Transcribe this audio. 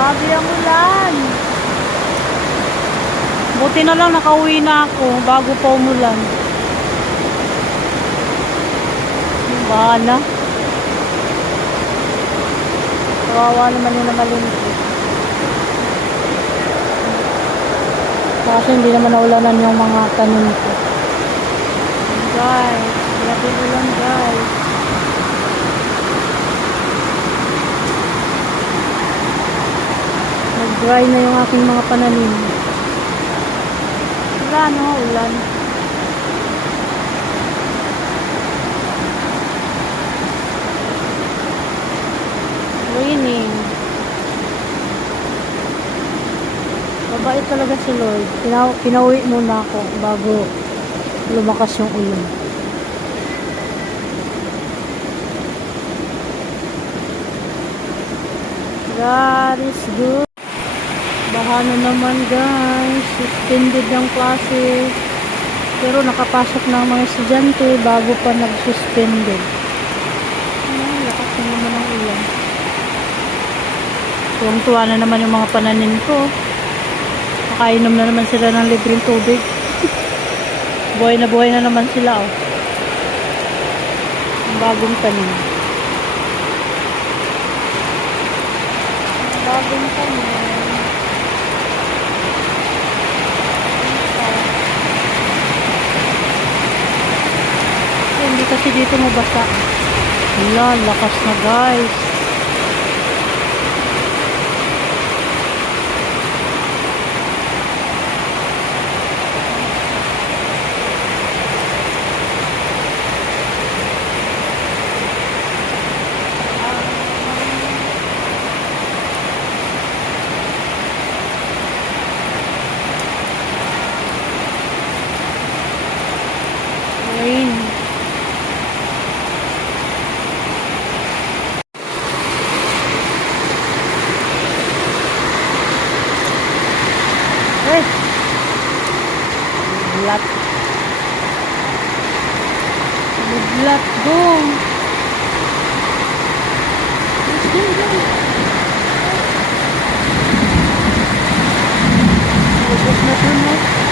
Grabe ang ulan. Buti na lang nakauwi na ako bago pa umulan. Bahala. Kawawa naman yung namalingki. Kasi hindi naman naulanan yung mga tanim ko. Guys, grabe ulan guys. Nag-dry na yung aking mga pananim. Wala no, ulan. Raining. Mabait talaga si Lord. Pinauwi muna ako bago lumakas yung ulan. God is good. Baha na naman guys. Suspended ang klase. Pero nakapasok na ang mga estudyante bago pa nag-suspended. Lakas na naman ang ulan. Tuwang-tuwa na naman yung mga pananim ko. Nakainom na naman sila ng libreng tubig. Buhay na naman sila oh. Ang bagong tanim. Bagong tanim. Hindi kasi dito mabasa. Wala, lakas na guys. Rain. Eh. Blat. Blat go. Let's go. Lubos na dun, no?